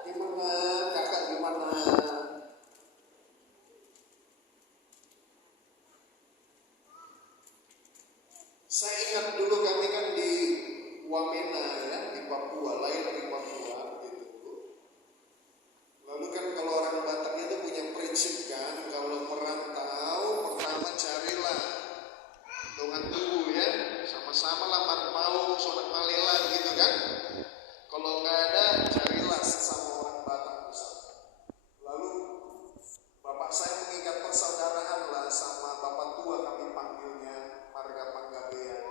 Gimana kakak, gimana? Saya ingat dulu kami kan di Wamena ya, di Papua, lahir di Papua gitu. Lalu kan kalau orang Batak itu punya prinsip kan, kalau merantau pertama carilah dongan tubuh ya, sama-sama lah marpau, sobat malela gitu kan. Kalau nggak ada, carilah sesama orang Batak misalnya. Lalu bapak saya mengikat persaudaraan lah sama bapak tua, kami panggilnya marga Panggabean.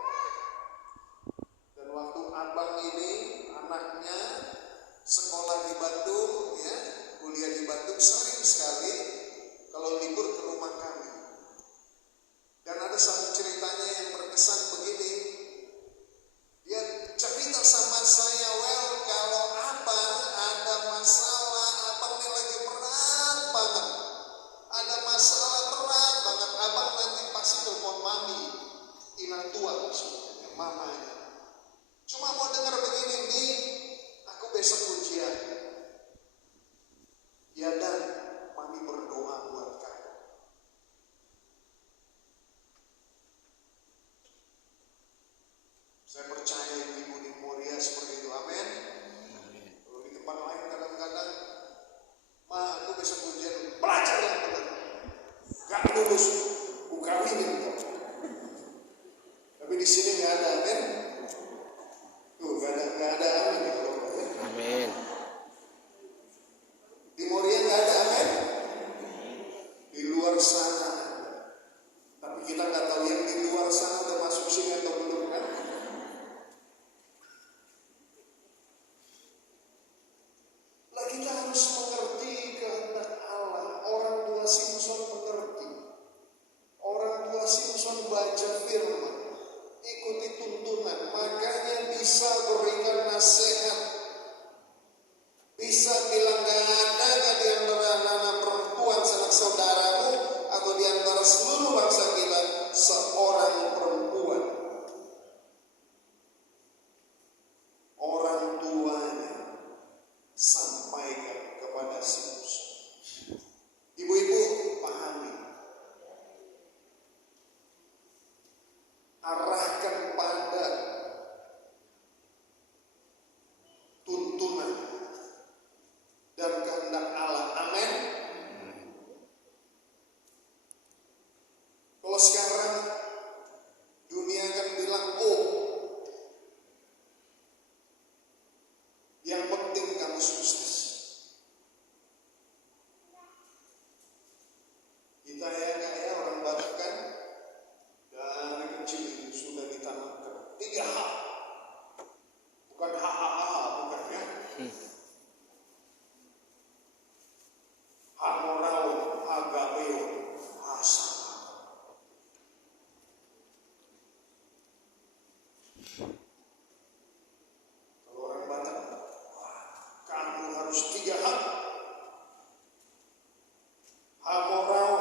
Dan waktu abang ini anaknya sekolah di Bandung ya, kuliah di Bandung, sering sekali kalau libur ke rumah kami. Dan ada satu ceritanya yang berkesan begini. Dia cerita sama saya, well kalau abang ada masalah, abang ini lagi berat banget. Ada masalah berat banget, abang nanti pasti telepon mami, inang tua maksudnya, mamanya. Cuma mau dengar begini nih, aku besok ujian. Ya dan mami berdoa buat kamu. Saya percaya ibu di Moria seperti itu, amin. Kalau di tempat lain kadang-kadang, ma aku besok ujian, belajar yang benar. Gak lulus, bukan ini bukan. Tapi di sini nggak ada, amin. Tuh nggak ada amin ya kalau ya. Amin. Di Moria nggak ada amin. Di luar sana. Tapi kita nggak tahu yang di luar sana udah masuk sini atau belum kan? Lah kita harus mengerti kehendak Allah. Orang tua Simpson mengerti. Orang tua Simpson baca firman, ikuti tuntunan, makanya bisa berikan nasihat. Bisa bilang gak ada di antara anak perempuan sanak saudaramu atau di antara seluruh bangsa kita seorang perempuan. Orang tuanya sampaikan kepada Simpson. Ibu-ibu pahami. Arahkan pada tuntunan dan kehendak Allah. Amin. Kalau sekarang dunia kan bilang, oh, yang penting kamu sukses. Kita ya orang Batak kan dari kecil itu sudah ditanamkan 3 hak, bukan hak bukan ya. Hak moral, hak gabeo, hak sama. Kalau orang Batak, wah, kamu harus 3 hak. Hak moral,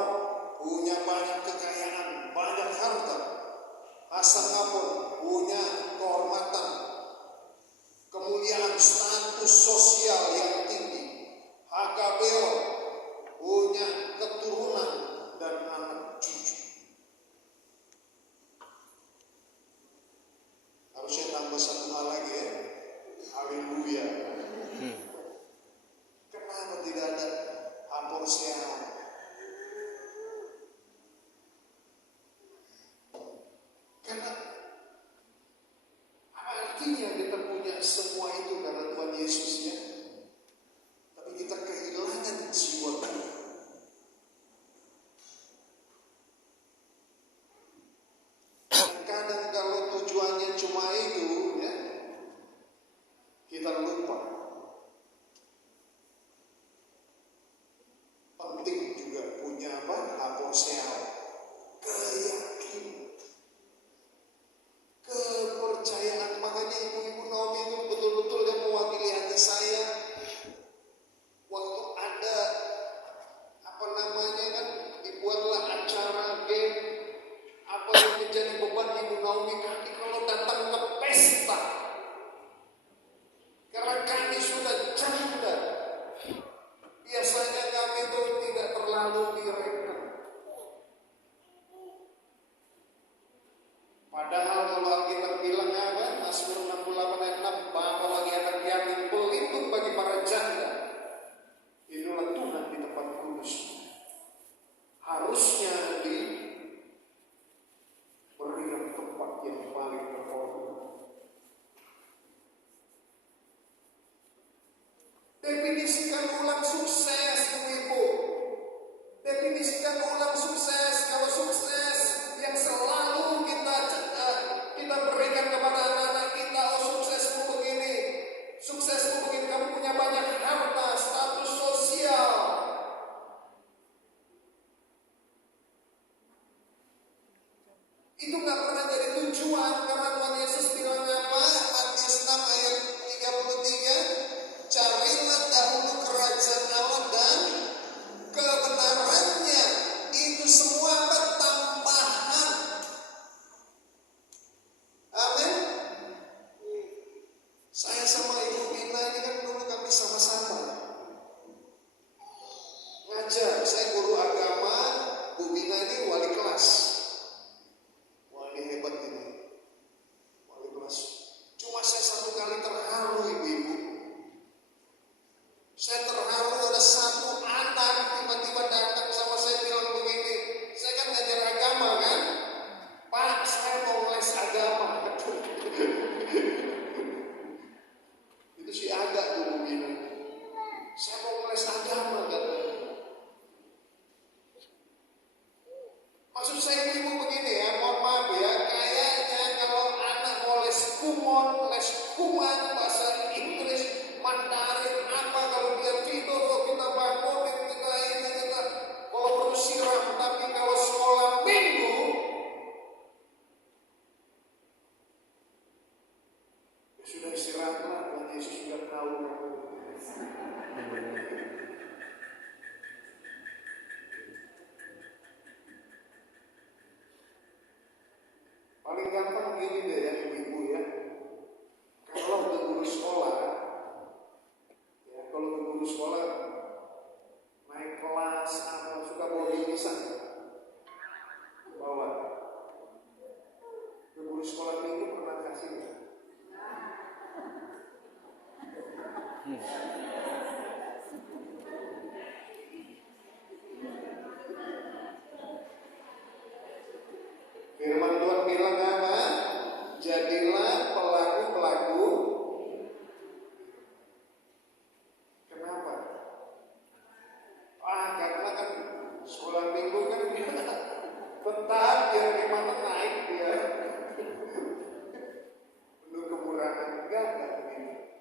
punya banyak kekayaan, banyak harta. Hak sangapun, punya kehormatan, kemuliaan, status sosial yang tinggi. Hak gabeo, punya keturunan dan anak cucu. Harusnya tambah 1 hal lagi ya. Haleluya. Kenapa tidak ada hak porsial? Karena apa artinya kita punya semua itu karena Tuhan Yesus ya? Tapi kita kehilangan Definisikan ulang sukses, Ibu. Definisikan ulang sukses. Kalau sukses yang selalu kita berikan kepada anak-anak kita, oh suksesmu begini, suksesmu begini, kamu punya banyak harta, status sosial. Itu nggak pernah jadi tujuan, karena Tuhan Yesus bilang apa? Matius 6 ayat 33, carilah dahulu kerajaan Allah dan kebenarannya, itu semua tambahan. Amin. Saya sama Ibu Bina ini kan dulu kami sama-sama ngajar. Saya guru agama, Bu Bina ini wali kelas. Wah, ini hebat ini, wali kelas. Cuma saya satu kali terharu, ibu-ibu. Saya terharu, ada satu anak tiba-tiba datang sama saya bilang begini. Saya kan ngajar agama kan, Pak, saya mau les agama. Itu si agak dulu bilang, saya mau les agama kan. Maksud saya ibu begini ya, mohon maaf ya, kayaknya kalau anak mau les kumon, les kuman, bahasa Inggris, Mandarin, apa kalau dia tidur, kalau kita bangunin, kita ini, kita kalau perlu siram, tapi kalau sekolah minggu, ya sudah istirahatlah, Tuhan Yesus sudah tahu. Paling gampang gini deh ya ibu ya, kalau ke guru sekolah, ya kalau ke guru sekolah naik kelas apa suka bawa bingkisan, bawa ke guru sekolah minggu pernah kasih nggak? Firman Tuhan bilang apa? Jadilah pelaku-pelaku. Kenapa? Karena kan sekolah minggu kan tetap yang gimana naik dia. Penuh kemurahan, enggak begini.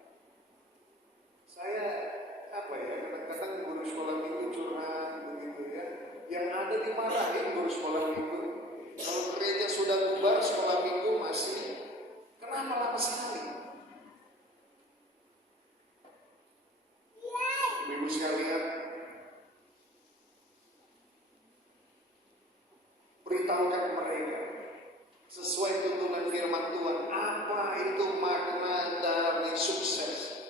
Saya apa ya? Kadang-kadang guru sekolah minggu curhat begitu ya. Yang ada dimarahin guru sekolah minggu. Kalau gereja sudah bubar, sekolah minggu masih. Kenapa lama sekali? Ibu sekalian, beritahukan mereka sesuai tuntunan firman Tuhan, apa itu makna dari sukses.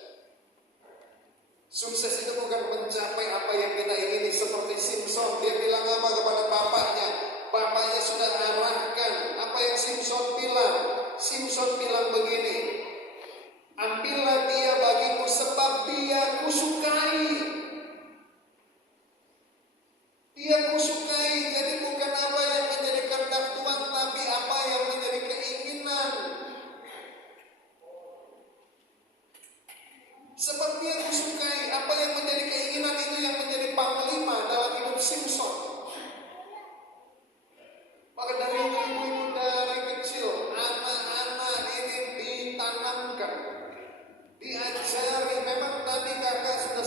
Sukses itu bukan mencapai apa yang kita ingini. Seperti Simpson, dia bilang apa kepada bapaknya? Bapaknya sudah arahkan. Apa yang Simpson bilang? Simpson bilang begini, ambillah dia bagiku sebab dia kusukai. Dia kusukai, jadi bukan apa yang menjadi kehendak Tuhan, tapi apa yang menjadi keinginan. Sebab dia kusukai, apa yang menjadi keinginan itu yang menjadi panglima dalam hidup Simpson. Maka dari ibu-ibu dari kecil, anak-anak ini ditanamkan, diajari. Memang tadi kakak sudah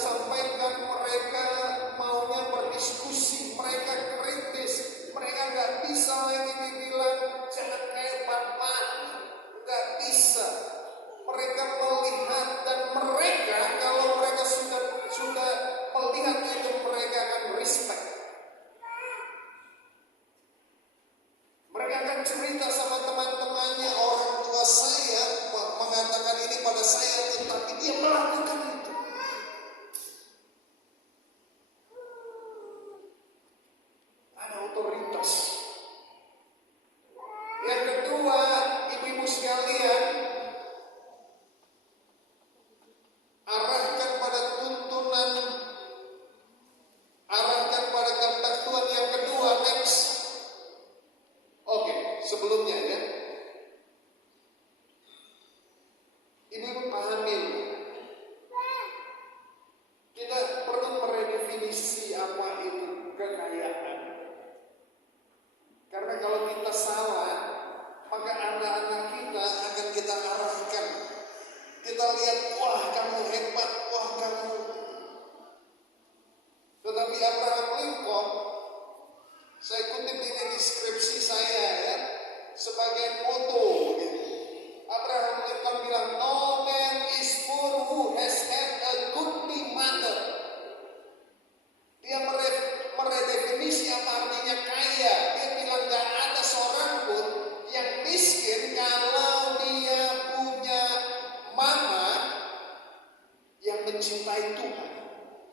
mencintai Tuhan,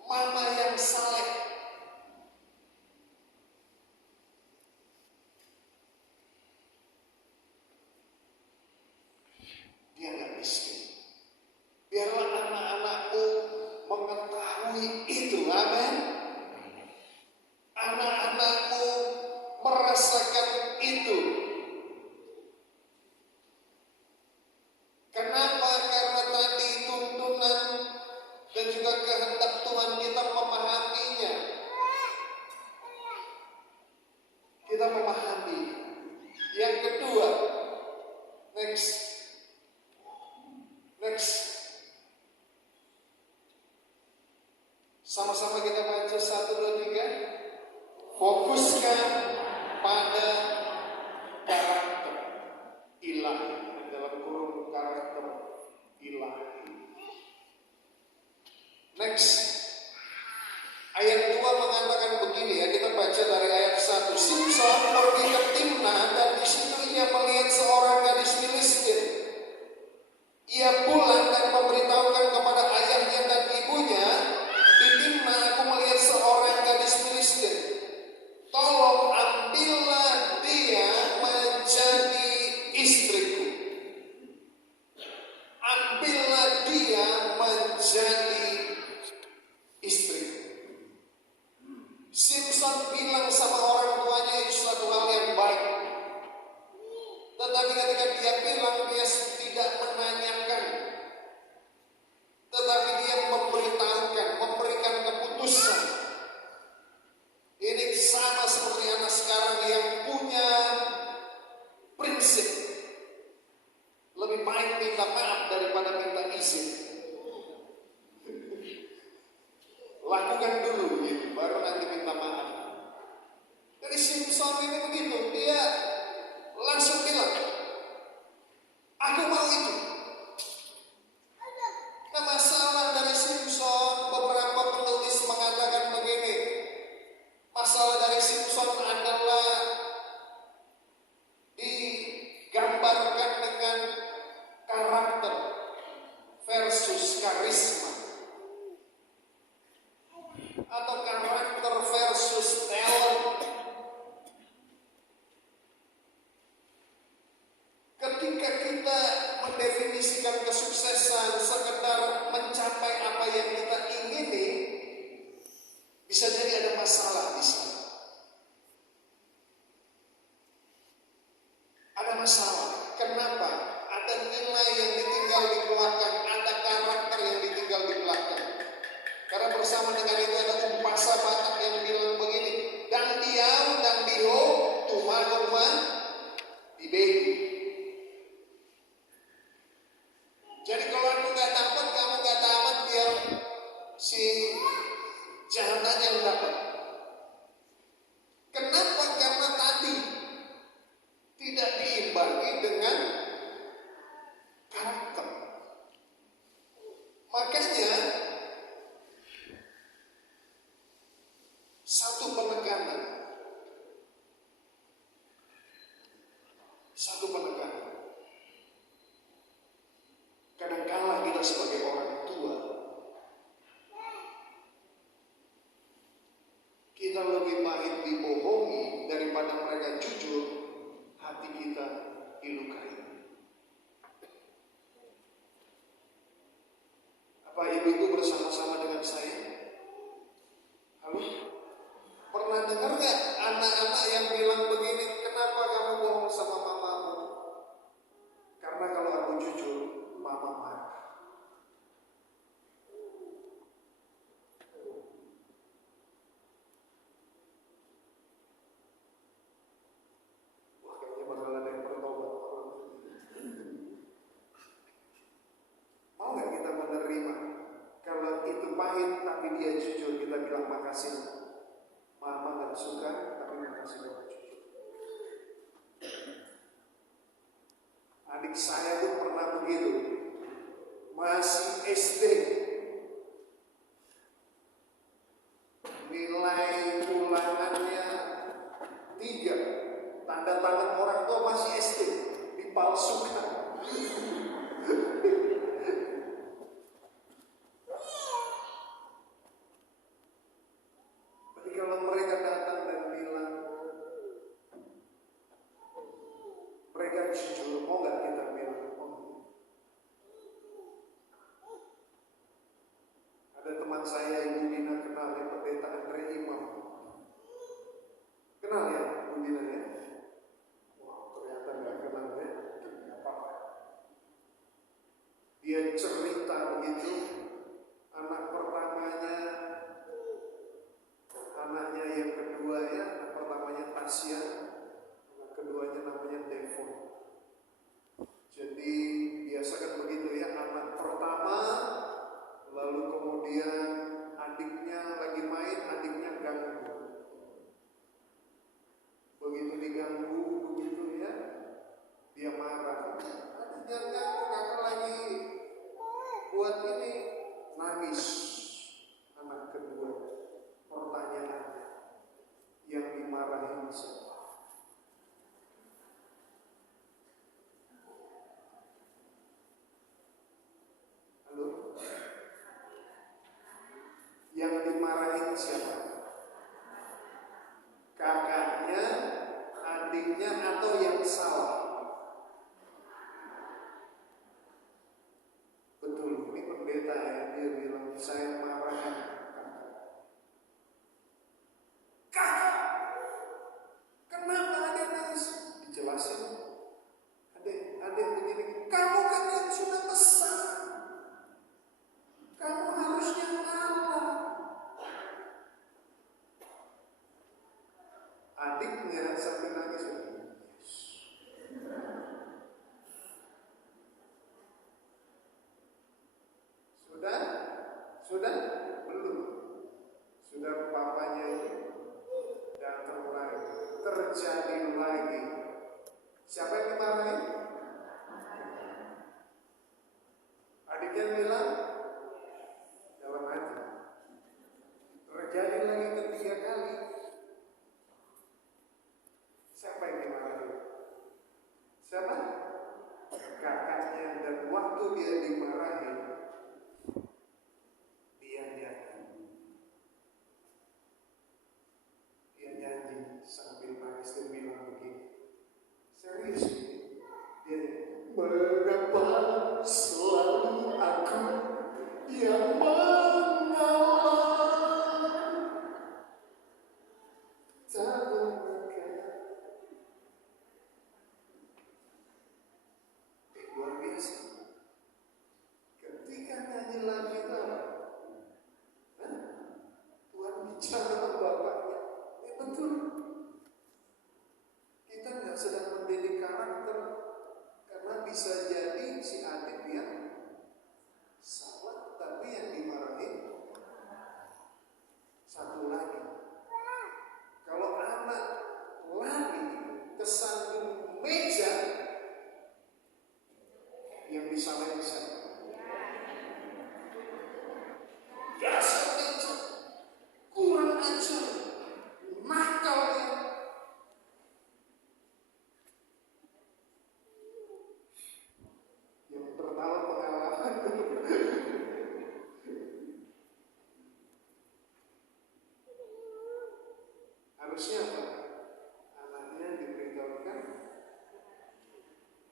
mama yang saleh. Dia nggak miskin. Biarlah anak-anakmu mengetahui itu, amin. Anak-anakmu merasakan itu. Kenapa? Karena tadi tuntunan dan juga kehendak Tuhan kita memahaminya. Kita memahami. Yang kedua, next. Sama-sama kita baca 1, 2, 3. Fokuskan pada karakter ilahi. Dalam kurung karakter ilahi. Next. Ayat 2 mengatakan begini ya, kita baca dari ayat 1. Simson pergi ke Timnah dan di situ ia melihat seorang gadis Filistin. Ia pulang dan memberitahukan kepada ayahnya dan ibunya, di Timnah aku melihat seorang gadis Filistin. Tolong ambillah dia menjadi istriku. Ambillah dia menjadi istriku. Simson bilang sama orang tuanya itu suatu hal yang baik. Tetapi ketika dia bilang, dia tidak menanyakan. Tetapi dia memberitahukan, memberikan keputusan. Ini sama seperti anak sekarang yang punya prinsip. Lebih baik minta maaf daripada minta izin. Lakukan dulu gitu, baru nanti minta maaf. Jadi Simson ini begitu, dia langsung bilang, aku mau itu. Nah, masalah dari Simson, beberapa penulis mengatakan begini. Masalah dari Simson adalah digambarkan dengan karakter versus karisma, atau karakter versus talent. Ketika kita mendefinisikan kesuksesan sekedar mencapai apa yang kita ingini, bisa jadi ada masalah di sana. Ada masalah. Kenapa? Ada nilai yang ditinggal di belakang, ada karakter yang ditinggal di belakang. Karena bersama dengan itu ada umpasa Batak yang bilang begini, dan diam dan diho, tuman di baby. Jadi kalau aku nggak dapat, kamu nggak dapat, biar si jangan yang dapat. Kenapa? Karena tadi tidak diimbangi dengan karakter. Makanya satu penekanan. Kadangkala kita sebagai orang tua, kita lebih baik dibohongi daripada mereka jujur, hati kita dilukai. Apa ibu-ibu bersama-sama dengan saya? Halo? Pernah dengar gak anak-anak yang bilang begini, kenapa kamu bohong sama mamamu? Karena kalau aku jujur, mama marah. Wah, kayaknya bakal ada yang bertobat. Mau gak kita menerima? Kalau itu pahit tapi dia jujur, kita bilang makasih. Mama gak suka, tapi makasih banget jujur. Adik saya tuh pernah begitu, masih SD, nilai ulangannya 3, tanda tangan orang tua masih SD, dipalsukan. teman saya Ibu Dina kenal ya, Pendeta Andre Imam. Kenal ya Ibu Dina ya? Wah, ternyata nggak kenal ya, nggak apa-apa. Dia cerita begitu, anak pertamanya, anaknya yang kedua ya, anak pertamanya Tasya, anak keduanya namanya Devon. Jadi biasa kan begitu ya, anak pertama, lalu kemudian adiknya lagi main, adiknya ganggu. Begitu diganggu begitu ya, dia marah. Aduh jangan ganggu, kakak lagi buat ini, nangis. Anak kedua, pertanyaannya, yang dimarahin siapa? Halo? Yang dimarahin siapa? Kakaknya, adiknya, atau yang salah? Betul, ini pendeta ya, dia bilang saya marahin kakak. Kenapa adik nangis? Dijelasin. Adik begini, kamu kan yang sudah besar, kamu harusnya ngalah. Adiknya sampai nangis. Sudah? Belum. Sudah papanya itu datang lagi, terjadi lagi. Siapa yang dimarahin? Adiknya bilang, dalam hati. Terjadi lagi ketiga kali. Siapa yang dimarahin? Siapa? Kakaknya. Dan waktu dia dimarahin, dia nyanyi sambil nangis dan bilang begini. Serius, dia mengapa selalu aku yang mengalah, tak berkata. Luar biasa. Ketika nyanyi lagu itu, Tuhan bicara sama bapaknya. Betul. Kita nggak sedang mendidik karakter, karena bisa jadi si adik yang salah, tapi yang dimarahin satu lagi. Kalau anak lari kesandung meja, yang disalahin siapa? Dasar meja, kurang ajar, nakal ya. Yang pertama pengalaman. Harusnya apa? Anaknya diberitahukan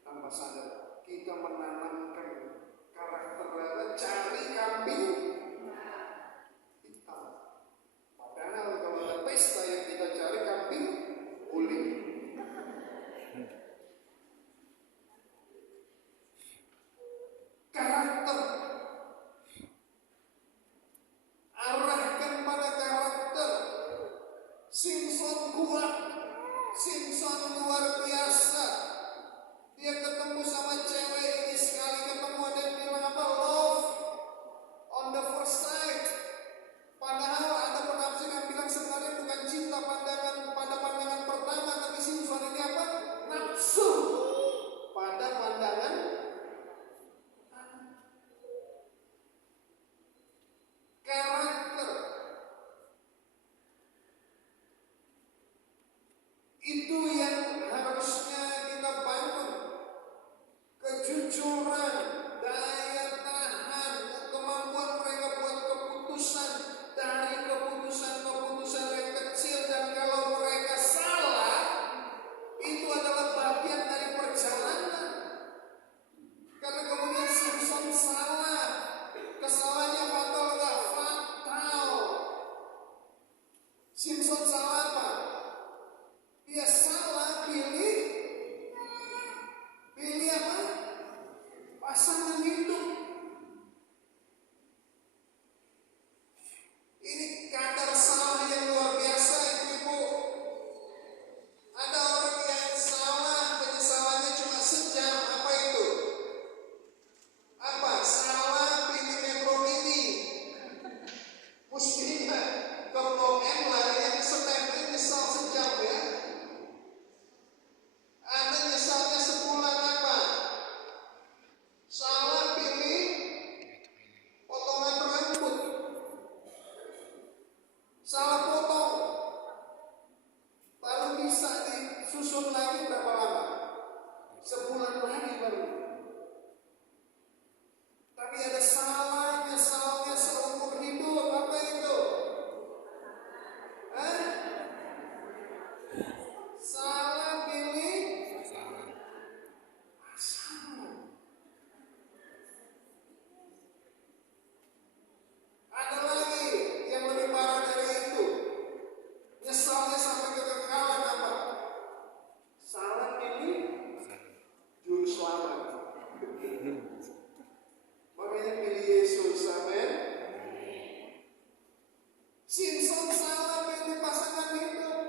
tanpa sadar. Kita menanamkan karakter cari kambing hitam. Padahal kalau ada pesta yang kita cari kambing guling. Karakter. Arahkan pada karakter. Simpson kuat. Simpson luar biasa. Dia ketemu sama cewek ini, sekali ketemu dan bilang apa? Love on the first sight. Padahal ada penafsir yang bilang sebenarnya bukan cinta pada pandangan pertama, tapi Simpson ini apa? Nafsu pada pandangan. Karakter itu yang harusnya kita bangun. Kejujuran, daya tahan, kemampuan mereka buat keputusan, dari keputusan yang kecil, dan kalau mereka salah, itu adalah bagian dari perjalanan. Karena kemudian Simpson salah, kesalahannya fatal gak? Fatal. Nyusun lagi berapa lama? Sebulan lagi baru. Tapi ada salahnya seumur hidup. Apa itu? Salah pilih pasangan. Ada lagi yang lebih parah dari itu. Nyesalnya sampai kekekalan apa? Salah pilih juru selamat. Makanya pilih Yesus, amin. Simpson salah pilih pasangan hidup.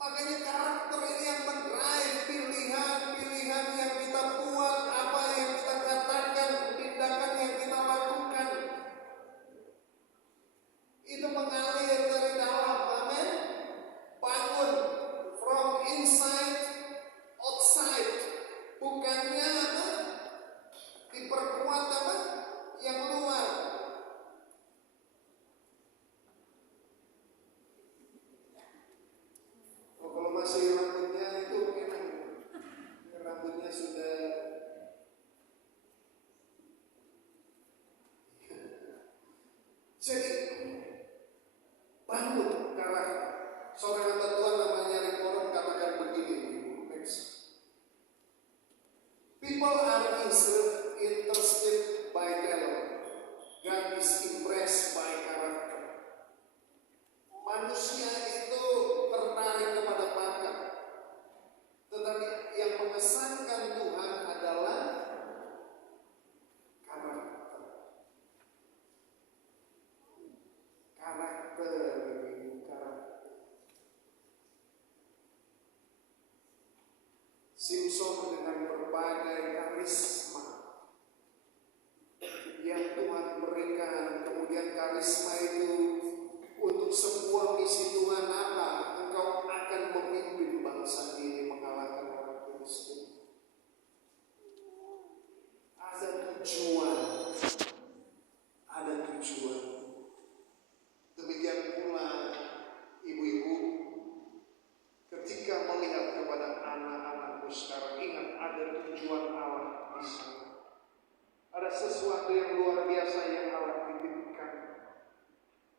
Makanya karakter ini yang mendrive pilihan-pilihan yang kita buat, apa yang kita katakan, tindakan yang kita lakukan. Itu mengalir dari dalam, amin. Bangun from inside outside. Bukannya apa? Diperkuat apa? Yang luar. Kalau masih rambutnya itu enak. Rambutnya sudah jadi bangun karakter. Seorang hamba Tuhan namanya Rick Warren katakan begini. Next. People are interested by talent. God is impressed by character. Manusia itu tertarik kepada bakat. Tetapi yang mengesankan Tuhan adalah karakter. Karakter. Simpson dengan berbagai karisma yang Tuhan berikan, kemudian karisma itu untuk sebuah misi Tuhan apa? Engkau akan memimpin bangsa ini mengalahkan orang Filistin. Ada tujuan. Ada tujuan. Demikian pula ibu-ibu, ketika melihat kepada anak-anakmu sekarang, ingat ada tujuan Allah di sana. Ada sesuatu yang luar biasa yang Allah titipkan.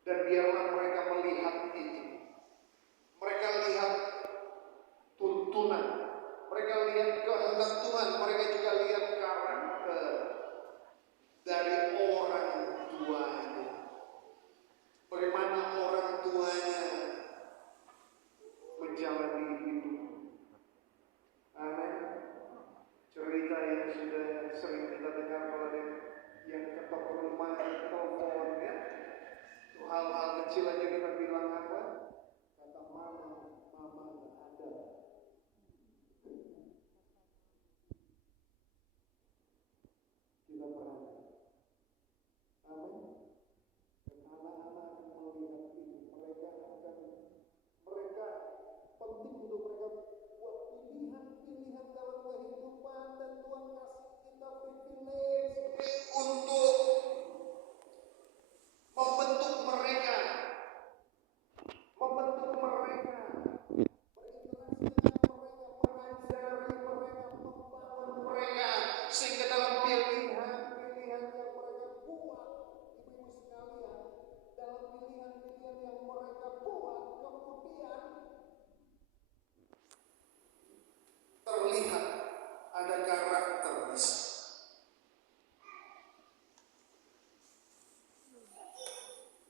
Dan biarlah mereka melihat itu. Mereka lihat tuntunan. Mereka lihat kehendak Tuhan. Mereka juga lihat karakter dari orang tuanya. Bagaimana orang tuanya menjalani hidup. Amin. Cerita yang sudah sering kita dengar oleh yang ketok rumah, telepon ya. Hal-hal kecil aja kita bilang apa? Kata mama nggak ada. Kita perhatikan. Amin. Dan anak-anak melihat ini, mereka penting untuk mereka buat pilihan-pilihan dalam kehidupan, dan Tuhan kasih kita privilege untuk membentuk mereka, mengajari mereka, membangun mereka, sehingga dalam pilihan-pilihan yang mereka buat, ibu-ibu sekalian, dalam pilihan-pilihan yang mereka buat, kemudian terlihat ada karakter di sana.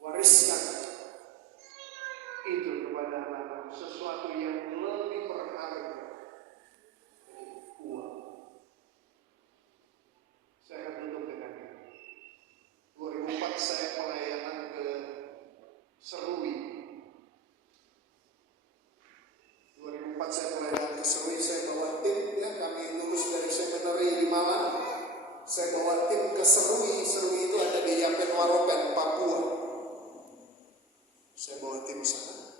Wariskan itu kepada anak-anak, sesuatu yang lebih berharga dari uang. Saya akan tutup dengan ini. 2004 saya pelayanan ke Serui. 2004 saya pelayanan ke Serui. Saya bawa tim, ya, kami lulus dari seminari di Malang. Saya bawa tim ke Serui. Serui itu ada di Yapen Waropen, Papua. Saya bawa tim sana.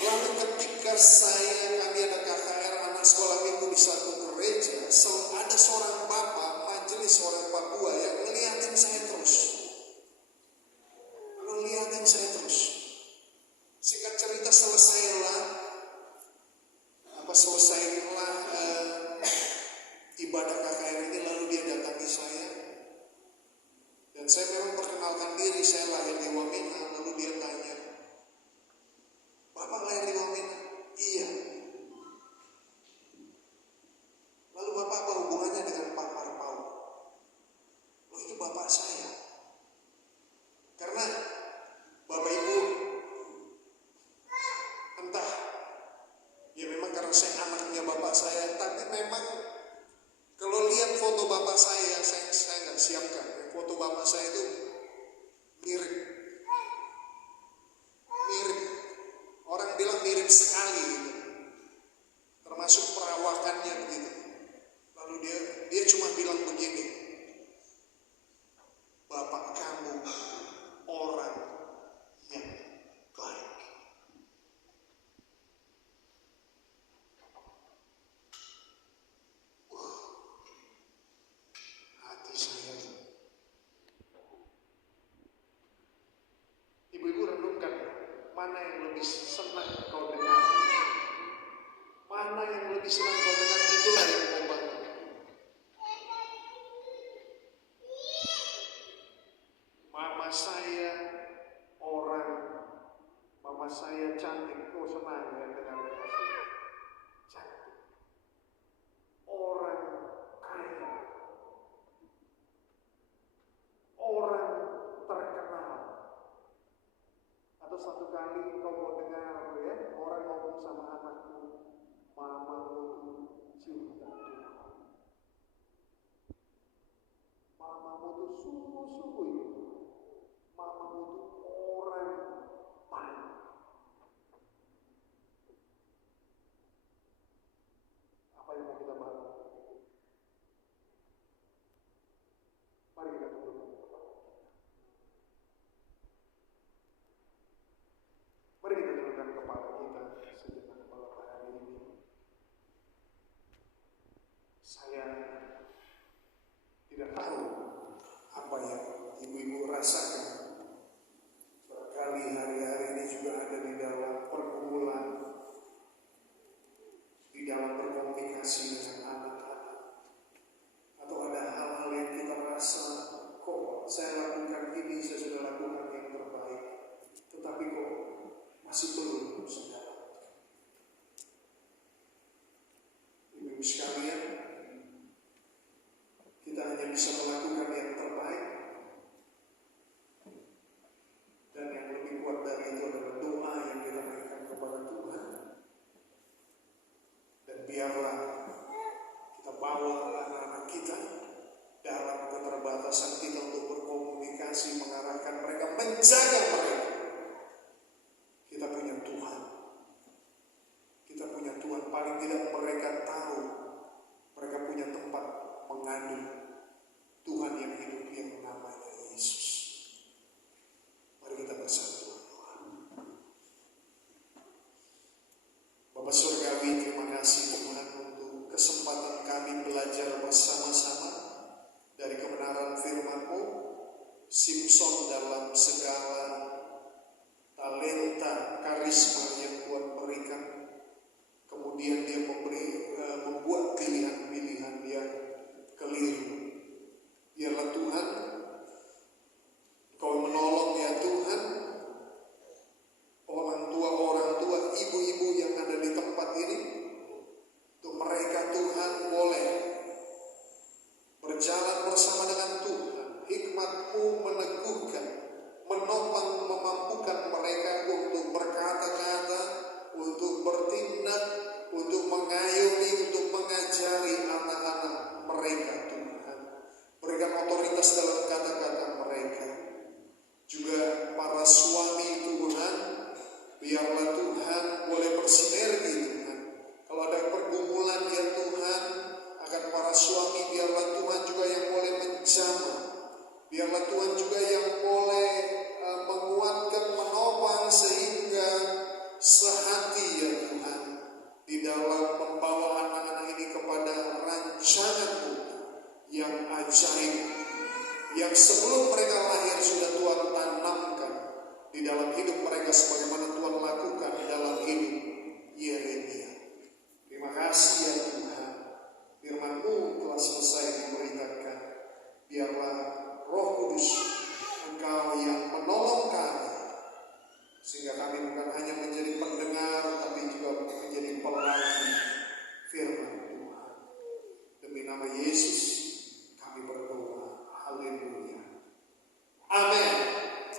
Lalu ketika kami ada KKR anak sekolah minggu di satu gereja, ada seorang bapak majelis orang Papua yang ngeliatin saya terus. Singkat cerita, Dan saya memang perkenalkan diri, saya lahir di Wamena. Lalu dia tanya, Bapak lahir di Wamena? Iya. Lalu Bapak apa hubungannya dengan Pak Marpau? Oh, itu Bapak saya. Karena Bapak Ibu, entah, ya memang karena saya anaknya Bapak saya, tapi memang kalau lihat foto Bapak saya nggak siapkan. Foto Bapak saya itu mirip. Orang bilang mirip sekali gitu. Termasuk perawakannya begitu. Lalu dia cuma bilang begini, Bapak kamu orang yang baik. Hati saya. Ibu-ibu renungkan, mana yang lebih senang kau dengar? Mana yang lebih senang kau dengar, itulah yang kau bangun. Mama saya cantik, kau senang ya dengar cantik. Orang kaya, orang terkenal. Atau satu kali kau mau dengar ya, orang ngomong sama anakmu, mamamu itu cinta Tuhan. Mamamu itu sungguh-sungguh itu. Mamamu itu orang baik. Apa yang mau kita bahas? Mari kita tundukkan kepala. Mari kita tundukkan kepala kita sejenak malam hari ini. Saya tidak tahu apa yang ibu-ibu rasakan. Barangkali hari-hari ini juga ada di dalam pergumulan, di dalam berkomunikasi dengan anak-anak, atau ada hal-hal yang kita rasa, kok saya lakukan ini, saya sudah lakukan yang terbaik, tetapi kok masih belum saya. Ibu-ibu sekalian, kita hanya bisa melakukan yang terbaik, dan yang lebih kuat dari itu adalah doa yang kita berikan kepada Tuhan. Dan biarlah kita bawa anak-anak kita dalam keterbatasan kita untuk berkomunikasi, mengarahkan mereka, menjaga mereka. Kita punya Tuhan. Kita punya Tuhan. Paling tidak mereka tahu mereka punya tempat mengadu Tuhan yang hidup, yang namanya Yesus. Mari kita bersatu. Bapak Surgawi, terima kasih Tuhan untuk kesempatan kami belajar bersama-sama dari kebenaran firman-Mu. Simpson dalam segala talenta, karisma yang Tuhan berikan, kemudian dia membuat pilihan-pilihan yang keliru. Biarlah Tuhan Kau menolong ya Tuhan, orang tua, ibu-ibu yang ada di tempat ini, untuk mereka Tuhan boleh berjalan bersama dengan Tuhan. Hikmat-Mu meneguhkan, menopang, memampukan mereka untuk berkata-kata, untuk bertindak, untuk mengayomi, untuk mengajari anak-anak mereka Tuhan. Berikan otoritas dalam kata-kata mereka. Juga para suami Tuhan, biarlah Tuhan boleh bersinergi Tuhan. Kalau ada pergumulan ya Tuhan, akan para suami biarlah Tuhan juga yang boleh menjamah. Biarlah Tuhan juga yang boleh menguatkan, menopang, sehingga sehati ya Tuhan di dalam membawa anak-anak ini kepada rancangan-Mu yang ajaib, yang sebelum mereka lahir sudah Tuhan tanamkan di dalam hidup mereka, sebagaimana Tuhan lakukan dalam hidup Yeremia. Terima kasih ya